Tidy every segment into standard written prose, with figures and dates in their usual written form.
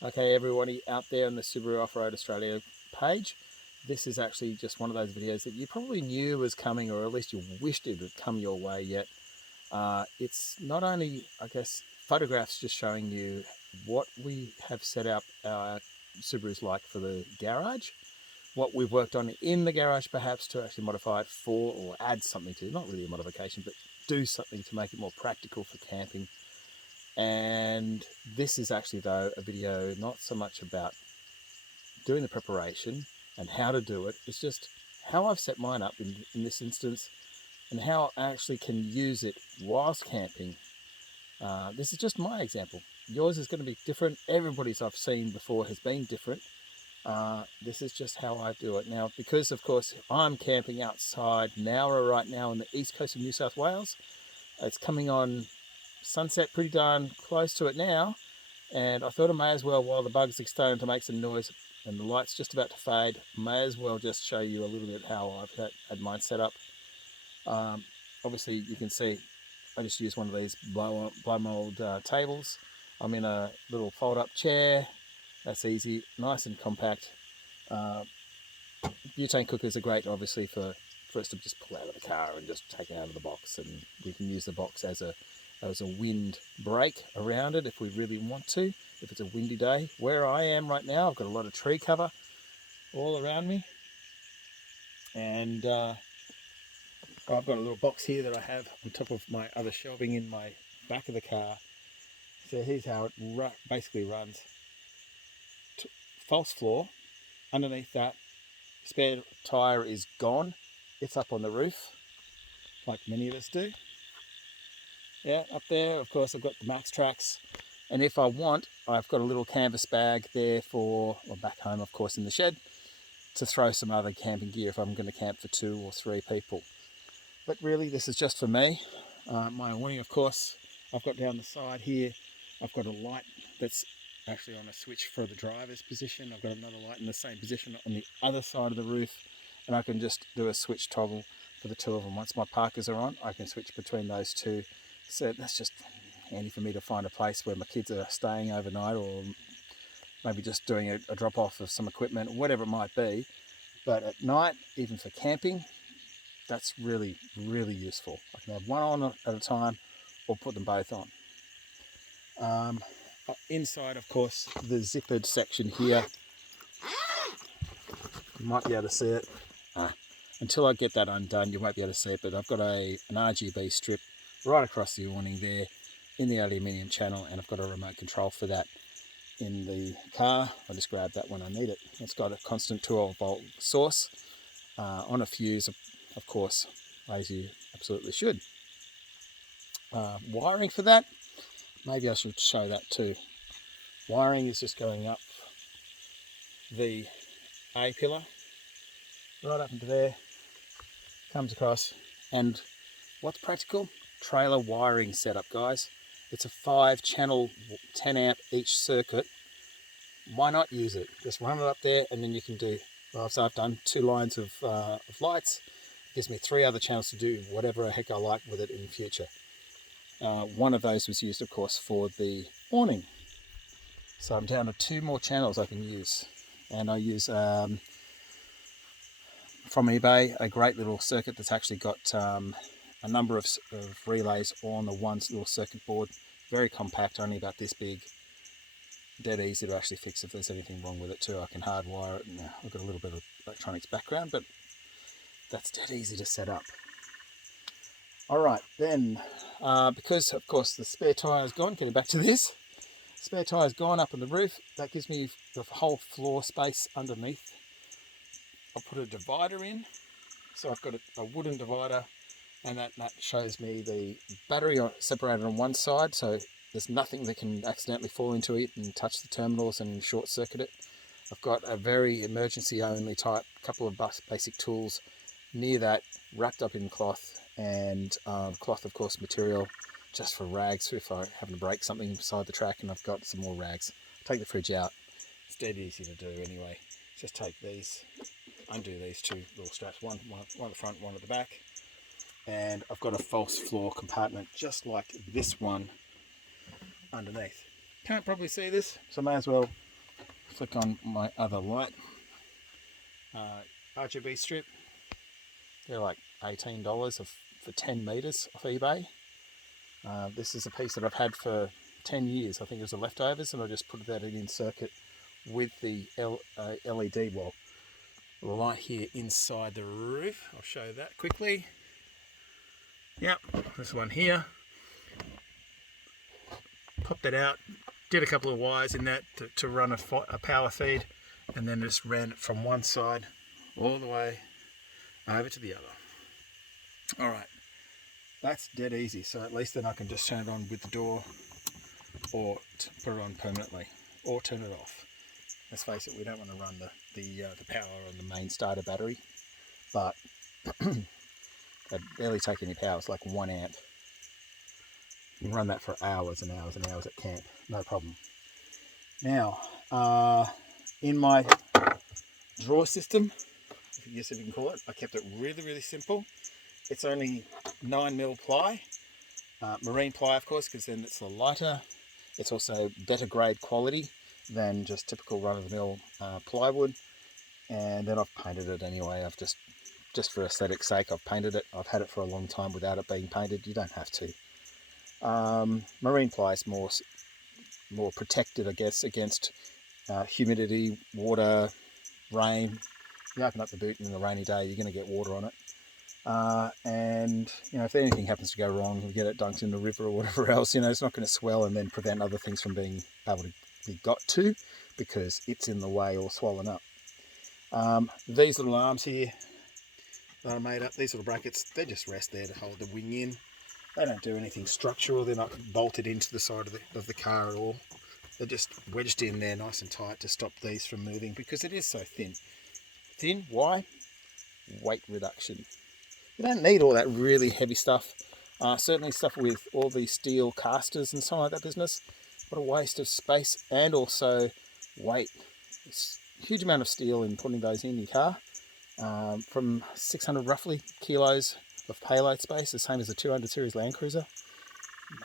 Okay, everybody out there on the Subaru Off-Road Australia page, this is actually just one of those videos that you probably knew was coming, or at least you wished it would come your way yet. It's not only, I guess, photographs just showing you what we have set up our Subarus like for the garage, what we've worked on in the garage perhaps to actually modify it for, or add something to, not really a modification, but do something to make it more practical for camping. And this is actually, though, a video not so much about doing the preparation and how to do it. It's just how I've set mine up in this instance, and how I actually can use it whilst camping. This is just my example. Yours is going to be different. Everybody's I've seen before has been different. This is just how I do it now, because of course I'm camping outside now, or right now on the east coast of New South Wales. It's coming on sunset, pretty darn close to it now, and I thought I may as well, while the bugs are starting to make some noise and the light's just about to fade, may as well just show you a little bit how I've had mine set up. Obviously you can see I just use one of these blow mold tables. I'm in a little fold up chair. That's easy, nice and compact. Butane cookers are great, obviously, for us to just pull out of the car and just take it out of the box, and we can use the box as a wind break around it if we really want to, if it's a windy day. Where I am right now, I've got a lot of tree cover all around me, and I've got a little box here that I have on top of my other shelving in my back of the car. So here's how it basically runs. False floor. Underneath that, spare tyre is gone. It's up on the roof, like many of us do. Yeah, up there, of course, I've got the Max Tracks. And if I want, I've got a little canvas bag there for, or back home, of course, in the shed, to throw some other camping gear if I'm going to camp for 2 or 3 people. But really, this is just for me. My awning, of course, I've got down the side here. I've got a light that's actually on a switch for the driver's position. I've got another light in the same position on the other side of the roof, and I can just do a switch toggle for the two of them. Once my parkers are on, I can switch between those two. So that's just handy for me to find a place where my kids are staying overnight, or maybe just doing a drop off of some equipment, whatever it might be. But at night, even for camping, that's really, really useful. I can have one on at a time, or put them both on. Inside, of course, the zippered section here, you might be able to see it. Until I get that undone, you won't be able to see it, but I've got an RGB strip right across the awning there in the aluminium channel, and I've got a remote control for that in the car. I just grab that when I need it. It's got a constant 12-volt source on a fuse, of course, as you absolutely should. Wiring for that, maybe I should show that too. Wiring is just going up the A pillar, right up into there, comes across, and what's practical? Trailer wiring setup, guys. It's a 5-channel, 10 amp each circuit. Why not use it? Just run it up there, and then you can do, well, so I've done 2 lines of lights. It gives me 3 other channels to do whatever the heck I like with it in the future. One of those was used, of course, for the awning. So I'm down to 2 more channels I can use. And I use, from eBay, a great little circuit that's actually got a number of relays on the one little circuit board. Very compact, only about this big. Dead easy to actually fix if there's anything wrong with it too. I can hardwire it, and I've got a little bit of electronics background, but that's dead easy to set up. Alright, then, because of course the spare tyre is gone, getting back to this, spare tyre is gone up on the roof. That gives me the whole floor space underneath. I'll put a divider in, so I've got a wooden divider, and that shows me the battery separated on one side, so there's nothing that can accidentally fall into it and touch the terminals and short circuit it. I've got a very emergency only type couple of basic tools near that, wrapped up in cloth, and cloth, of course, material just for rags if I happen to break something beside the track, and I've got some more rags. Take the fridge out. It's dead easy to do anyway. Just take these, undo these 2 little straps, one at the front, one at the back, and I've got a false floor compartment just like this one underneath. Can't probably see this, so I may as well flick on my other light. RGB strip. They're like $18 for 10 meters off eBay. This is a piece that I've had for 10 years. I think it was the leftovers, and I just put that in circuit with the LED light here inside the roof. I'll show that quickly. Yep, this one here. Popped it out, did a couple of wires in that to run a power feed, and then just ran it from one side all the way over to the other. All right, that's dead easy. So at least then I can just turn it on with the door, or put it on permanently, or turn it off. Let's face it, we don't want to run the power on the main starter battery, but they barely take any power. It's like 1 amp. You can run that for hours and hours and hours at camp, no problem. Now, in my drawer system, if you can call it, I kept it really, really simple. It's only 9mm ply, marine ply of course, because then it's a lighter. It's also better grade quality than just typical run-of-the-mill plywood. And then I've painted it anyway. I've just for aesthetic sake, I've painted it. I've had it for a long time without it being painted. You don't have to. Marine ply is more protected, I guess, against humidity, water, rain. You open up the boot in a rainy day, you're going to get water on it. And you know, if anything happens to go wrong, you get it dunked in the river or whatever else, you know, it's not going to swell and then prevent other things from being able to be got to because it's in the way or swollen up. These little arms here that are made up, these little brackets, they just rest there to hold the wing in. They don't do anything structural. They're not bolted into the side of the car at all. They're just wedged in there nice and tight to stop these from moving because it is so thin. Thin, why? Weight reduction. You don't need all that really heavy stuff. Certainly stuff with all these steel casters and something like that business. What a waste of space and also weight. It's a huge amount of steel in putting those in your car. From 600 roughly kilos of payload space, the same as the 200 series Land Cruiser.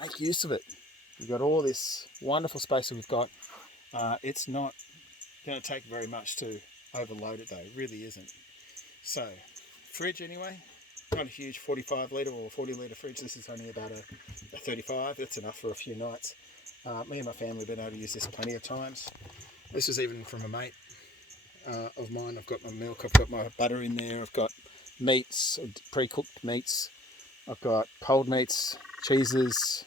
Make use of it. We've got all this wonderful space that we've got. It's not going to take very much to overload it though. It really isn't. So, fridge anyway. Not a huge 45 litre or 40 litre fridge. This is only about a 35. That's enough for a few nights. Me and my family have been able to use this plenty of times. This is even from a mate of mine. I've got my milk, I've got my butter in there, I've got meats, pre-cooked meats, I've got cold meats, cheeses,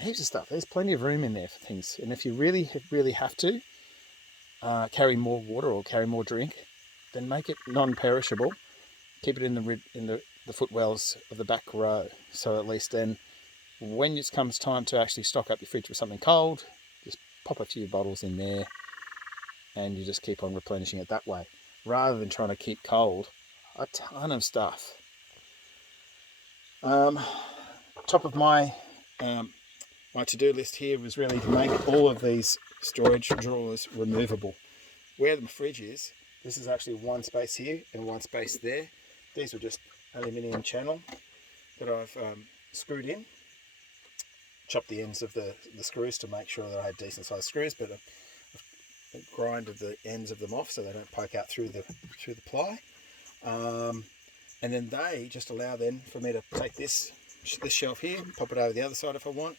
heaps of stuff. There's plenty of room in there for things. And if you really have to carry more water or carry more drink, then make it non-perishable. Keep it in the footwells of the back row. So at least then, when it comes time to actually stock up your fridge with something cold, just pop a few bottles in there, and you just keep on replenishing it that way, rather than trying to keep cold a ton of stuff. Top of my my to-do list here was really to make all of these storage drawers removable. Where the fridge is, this is actually one space here and one space there. These were just aluminium channel that I've screwed in. Chopped the ends of the screws to make sure that I had decent sized screws, but I've grinded the ends of them off so they don't poke out through the ply. And then they just allow then for me to take this shelf here, pop it over the other side if I want.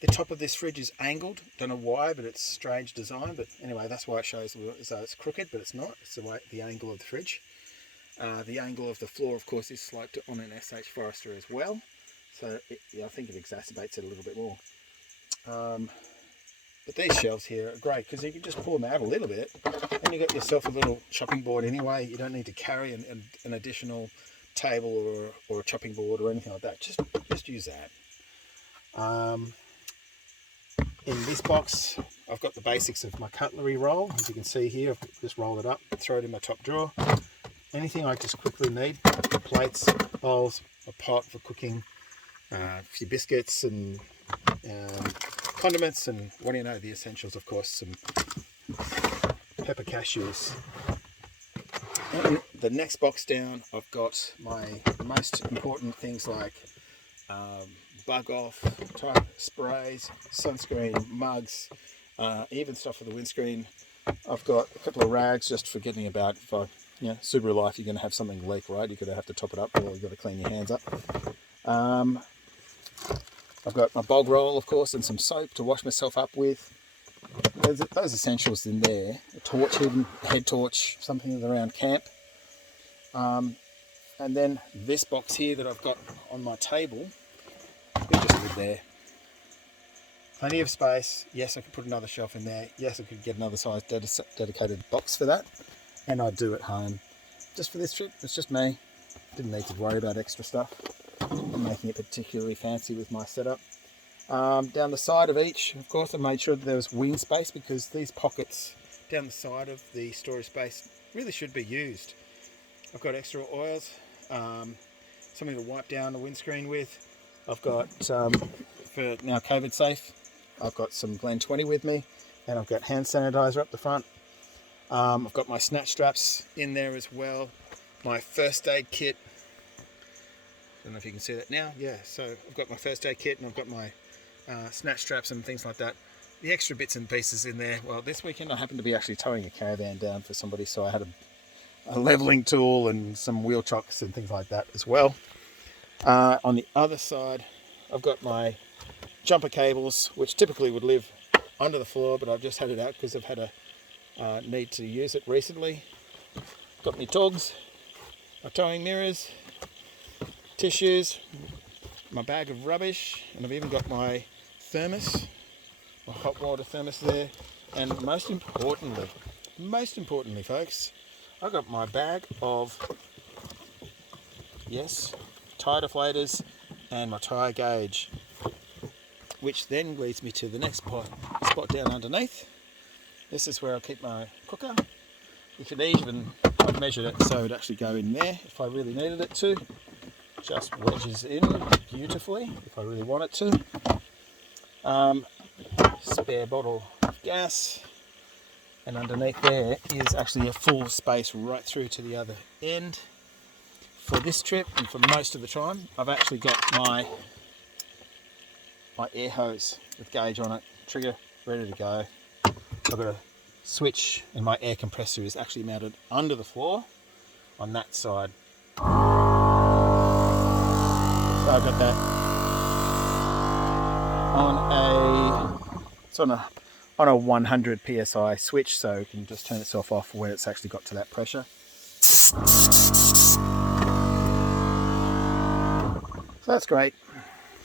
The top of this fridge is angled. Don't know why, but it's strange design. But anyway, that's why it shows as though it's crooked, but it's not. It's the angle of the fridge. The angle of the floor, of course, is sloped on an SH Forester as well. So I think it exacerbates it a little bit more. But these shelves here are great because you can just pull them out a little bit and you got yourself a little chopping board anyway. You don't need to carry an additional table or a chopping board or anything like that. Just use that. In this box, I've got the basics of my cutlery roll. As you can see here, I've just rolled it up, throw it in my top drawer. Anything I just quickly need, plates, bowls, a pot for cooking, a few biscuits and condiments, and what do you know, the essentials, of course, some pepper cashews. And the next box down, I've got my most important things like bug off type sprays, sunscreen, mugs, even stuff for the windscreen. I've got a couple of rags, just forgetting about, if I, Subaru life, you're going to have something leak, right? You're going to have to top it up, or you've got to clean your hands up. I've got my bog roll, of course, and some soap to wash myself up with. There's those essentials in there. A torch, even a head torch, something around camp. And then this box here that I've got on my table, it just live there. Plenty of space. Yes, I could put another shelf in there. Yes, I could get another size dedicated box for that. And I do at home. Just for this trip, it's just me. Didn't need to worry about extra stuff. I'm making it particularly fancy with my setup. Down the side of each, of course, I made sure that there was wing space, because these pockets down the side of the storage space really should be used. I've got extra oils, something to wipe down the windscreen with. I've got, for now COVID safe, I've got some Glen 20 with me, and I've got hand sanitizer up the front. I've got my snatch straps in there as well. My first aid kit. I don't know if you can see that now. Yeah, so I've got my first aid kit, and I've got my snatch straps and things like that. The extra bits and pieces in there. Well, this weekend I happened to be actually towing a caravan down for somebody, so I had a leveling tool and some wheel chocks and things like that as well. On the other side, I've got my jumper cables, which typically would live under the floor, but I've just had it out because I've had a need to use it recently. Got my togs, my towing mirrors, tissues, my bag of rubbish, and I've even got my thermos, my hot water thermos there. And most importantly folks, I've got my bag of, yes, tyre deflators and my tyre gauge, which then leads me to the next spot down underneath. This is where I keep my cooker. You could even, I've measured it so it'd actually go in there if I really needed it to. Just wedges in beautifully if I really want it to. Spare bottle of gas, and underneath there is actually a full space right through to the other end. For this trip and for most of the time, I've actually got my air hose with gauge on it, trigger ready to go. I've got a switch, and my air compressor is actually mounted under the floor on that side. So I've got that on a 100 psi switch, so it can just turn itself off when it's actually got to that pressure. So that's great,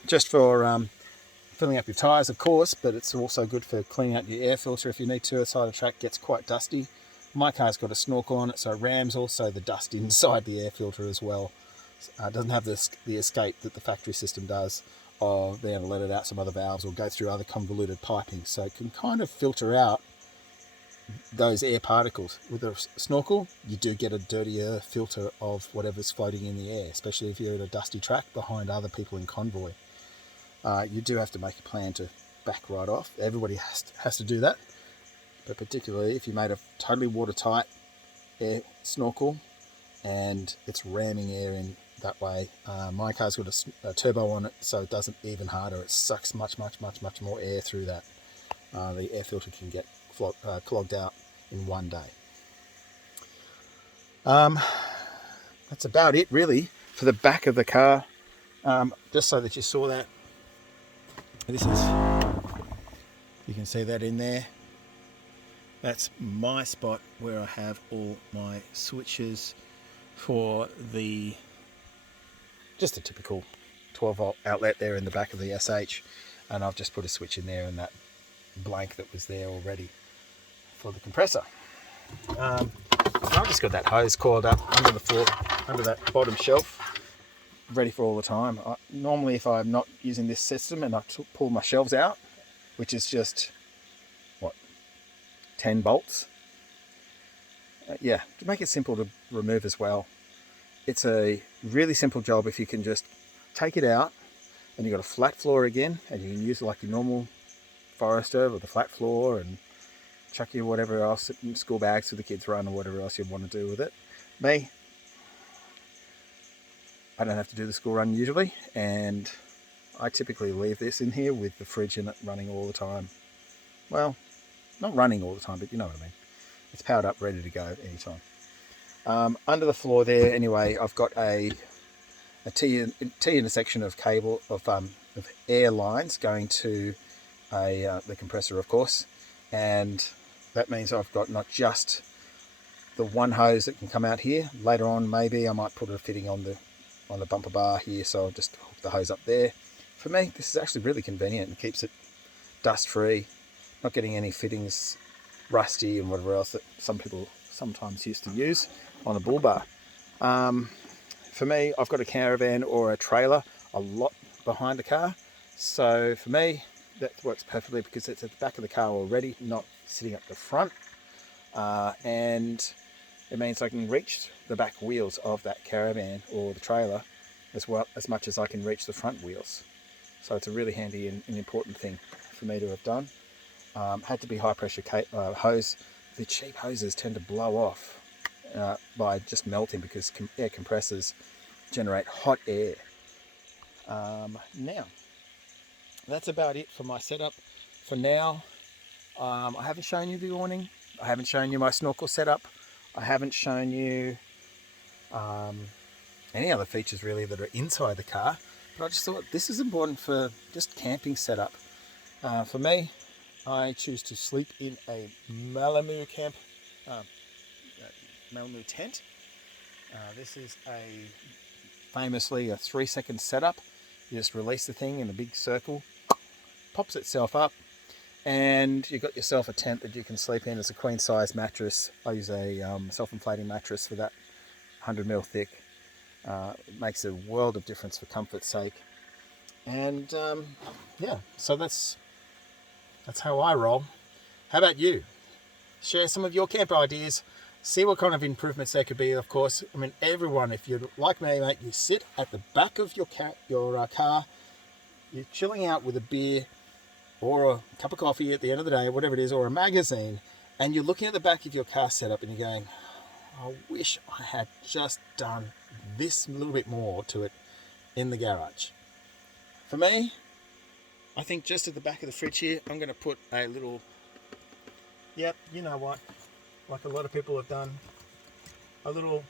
just for filling up your tyres, of course, but it's also good for cleaning out your air filter if you need to. The side of the track gets quite dusty. My car's got a snorkel on it, so it rams also the dust inside the air filter as well. It doesn't have the escape that the factory system does of being able to let it out some other valves or go through other convoluted piping, so it can kind of filter out those air particles. With a snorkel, you do get a dirtier filter of whatever's floating in the air, especially if you're at a dusty track behind other people in convoy. You do have to make a plan to back right off. Everybody has to do that, but particularly if you made a totally watertight air snorkel and it's ramming air in that way. My car's got a turbo on it, so it does it even harder. It sucks much more air through that. The air filter can get clogged out in one day. That's about it really for the back of the car. Just so that you saw that. You can see that in there. That's my spot where I have all my switches for just a typical 12 volt outlet there in the back of the SH, and I've just put a switch in there and that blank that was there already for the compressor. I've just got that hose coiled up under the floor, under that bottom shelf, ready for all the time. Normally if I'm not using this system and I pull my shelves out, which is just 10 bolts, to make it simple to remove as well. It's a really simple job if you can just take it out and you've got a flat floor again, and you can use it like your normal Forester with a flat floor and chuck your whatever else, school bags for the kids run or whatever else you want to do with it. Me, I don't have to do the school run usually, and I typically leave this in here with the fridge in it running all the time. Well, Not running all the time, but you know what I mean. It's powered up, ready to go anytime. Under the floor there, anyway, I've got a T intersection of cable of air lines going to the compressor, of course, and that means I've got not just the one hose that can come out here. Later on, maybe I might put a fitting on the bumper bar here, so I'll just hook the hose up there. For me, this is actually really convenient and keeps it dust free, not getting any fittings rusty and whatever else that some people sometimes used to use on a bull bar. For me, I've got a caravan or a trailer a lot behind the car, so for me that works perfectly because it's at the back of the car already, not sitting up the front, and it means I can reach the back wheels of that caravan or the trailer as well as much as I can reach the front wheels. So it's a really handy and important thing for me to have done. Had to be high pressure hose. The cheap hoses tend to blow off by just melting because air compressors generate hot air. Now, that's about it for my setup for now. I haven't shown you the awning. I haven't shown you my snorkel setup. I haven't shown you any other features really that are inside the car. But I just thought this is important for just camping setup. For me, I choose to sleep in a Malamu Malamu tent. This is famously a 3-second setup. You just release the thing in a big circle, pops itself up, and you've got yourself a tent that you can sleep in. It's a queen size mattress. I use a self-inflating mattress for that, 100mm thick. It makes a world of difference for comfort's sake. And yeah, so that's how I roll. How about you? Share some of your camp ideas. See what kind of improvements there could be, of course. I mean, everyone, if you're like me, mate, you sit at the back of your car, you're chilling out with a beer or a cup of coffee at the end of the day, whatever it is, or a magazine, and you're looking at the back of your car setup and you're going, I wish I had just done this little bit more to it in the garage. For me, I think just at the back of the fridge here, I'm going to put a little, yep, you know what, like a lot of people have done, a little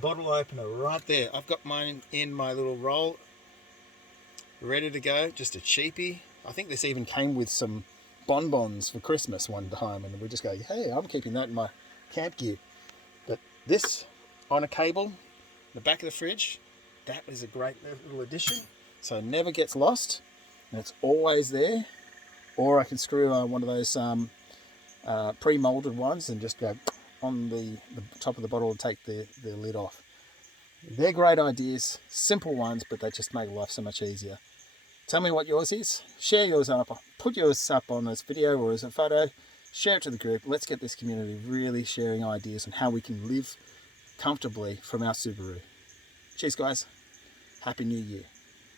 bottle opener right there. I've got mine in my little roll, ready to go, just a cheapie. I think this even came with some bonbons for Christmas one time, and we just go, hey, I'm keeping that in my camp gear. But this on a cable, the back of the fridge, that is a great little addition. So it never gets lost, and it's always there. Or I can screw one of those pre-molded ones and just go on the top of the bottle and take the lid off. They're great ideas, simple ones, but they just make life so much easier. Tell me what yours is. Share yours up. Put yours up on this video or as a photo. Share it to the group. Let's get this community really sharing ideas on how we can live comfortably from our Subaru. Cheers, guys. Happy New Year.